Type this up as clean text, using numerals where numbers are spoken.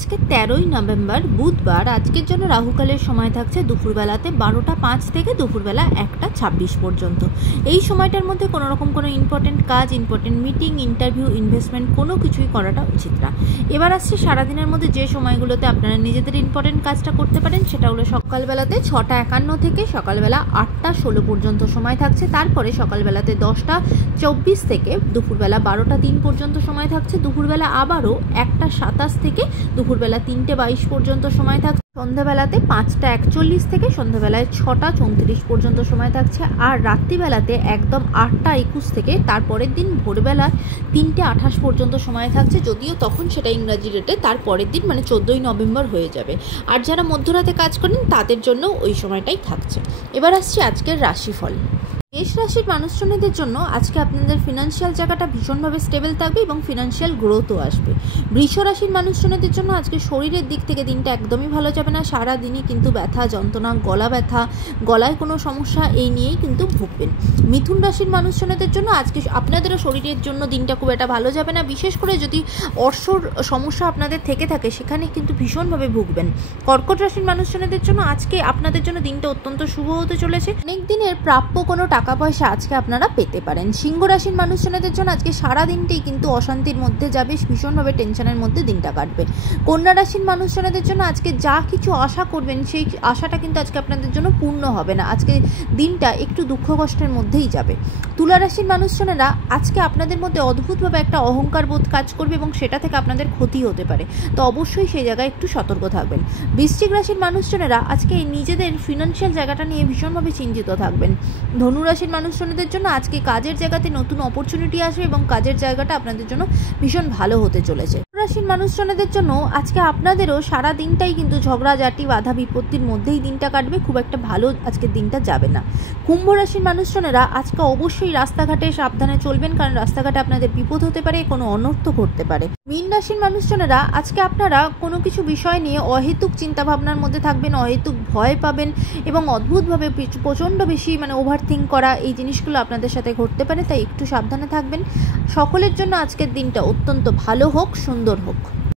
আজকে 13ই নভেম্বর বুধবার। আজকের জন্য রাহুকালের সময় থাকছে দুপুরবেলাতে 12টা 5 থেকে দুপুরবেলা 1টা 26 পর্যন্ত। এই সময়টার মধ্যে কোনো রকম কোনো ইম্পর্টেন্ট কাজ, ইম্পর্টেন্ট মিটিং, ইন্টারভিউ, ইনভেস্টমেন্ট কোনো কিছুই করাটা উচিত না। এবার আসছে সারাদিনের মধ্যে যে সময়গুলোতে আপনারা নিজেদের ইম্পর্টেন্ট কাজটা করতে পারেন সেটা হলো সকালবেলাতে 6টা 51 থেকে সকালবেলা 8টা 16 পর্যন্ত সময় থাকছে। তারপরে সকালবেলাতে 10টা 24 থেকে দুপুরবেলা 12টা 3 পর্যন্ত সময় থাকছে। দুপুরবেলা আবারও 1টা 27 থেকে দুপুরবেলা 3টে 22 পর্যন্ত সময় থাকছে। সন্ধ্যাবেলাতে 5টা 41 থেকে সন্ধ্যাবেলায় 6টা 34 পর্যন্ত সময় থাকছে। আর রাত্রিবেলাতে একদম 8টা 21 থেকে তারপরের দিন ভোরবেলা 3টে 28 পর্যন্ত সময় থাকছে, যদিও তখন সেটা ইংরাজি ডেটে তারপরের দিন মানে 14ই নভেম্বর হয়ে যাবে। আর যারা মধ্যরাতে কাজ করেন তাদের জন্য ওই সময়টাই থাকছে। এবার আসছি আজকের রাশিফল। মেষ রাশির মানুষজনদের জন্য আজকে আপনাদের ফিনান্সিয়াল জায়গাটা ভীষণভাবে স্টেবল থাকবে এবং ফিনান্সিয়াল গ্রোথও আসবে। বৃষ রাশির মানুষজনদের জন্য আজকে শরীরের দিক থেকে দিনটা একদমই ভালো যাবে না। সারাদিনই কিন্তু ব্যথা, যন্ত্রণা, গলা ব্যথা, গলায় কোনো সমস্যা, এই নিয়েই কিন্তু ভুগবেন। মিথুন রাশির মানুষজনদের জন্য আজকে আপনাদেরও শরীরের জন্য দিনটা খুব একটা ভালো যাবে না। বিশেষ করে যদি অর্শর সমস্যা আপনাদের থেকে থাকে সেখানে কিন্তু ভীষণভাবে ভুগবেন। কর্কট রাশির মানুষজনদের জন্য আজকে আপনাদের জন্য দিনটা অত্যন্ত শুভ হতে চলেছে। অনেক দিনের প্রাপ্য কোনো টাকা পয়সা আজকে আপনারা পেতে পারেন। সিংহ রাশির মানুষজনদের জন্য আজকে সারা দিনটাই কিন্তু অশান্তির মধ্যে যাবে, ভীষণভাবে টেনশনের মধ্যে দিনটা কাটবে। কন্যা রাশির মানুষজনদের জন্য আজকে যা কিছু আশা করবেন সেই আশাটা কিন্তু আজকে আপনাদের জন্য পূর্ণ হবে না। আজকে দিনটা একটু দুঃখ কষ্টের মধ্যেই যাবে। তুলা রাশির মানুষজনেরা আজকে আপনাদের মধ্যে অদ্ভুতভাবে একটা অহংকার বোধ কাজ করবে এবং সেটা থেকে আপনাদের ক্ষতি হতে পারে, তো অবশ্যই সেই জায়গায় একটু সতর্ক থাকবেন। বৃশ্চিক রাশির মানুষজনেরা আজকে নিজেদের ফিনান্সিয়াল জায়গাটা নিয়ে ভীষণভাবে চিন্তিত থাকবেন। ধনু রাশির মানুষজনদের জন্য আজকে কাজের জায়গাতে নতুন অপরচুনিটি আসবে এবং কাজের জায়গাটা আপনাদের জন্য ভীষণ ভালো হতে চলেছে। রাশির মানুষজনদের জন্য আজকে আপনাদেরও সারা দিনটাই কিন্তু ঝগড়াঝাটি, বাধা বিপত্তির মধ্যেই দিনটা কাটবে, খুব একটা ভালো আজকের দিনটা যাবে না। কুম্ভ রাশির মানুষজনেরা আজকে অবশ্যই রাস্তাঘাটে সাবধানে চলবেন, কারণ রাস্তাঘাটে আপনাদের বিপদ হতে পারে, কোনো অনর্থ ঘটতে পারে। মীন রাশির মানুষজনেরা আজকে আপনারা কোনো কিছু বিষয় নিয়ে অহেতুক চিন্তাভাবনার মধ্যে থাকবেন, অহেতুক ভয় পাবেন এবং অদ্ভুতভাবে প্রচণ্ড বেশি ওভার থিঙ্ক করা, এই জিনিসগুলো আপনাদের সাথে ঘটতে পারে, তাই একটু সাবধানে থাকবেন। সকলের জন্য আজকের দিনটা অত্যন্ত ভালো হোক, সুন্দর হোক।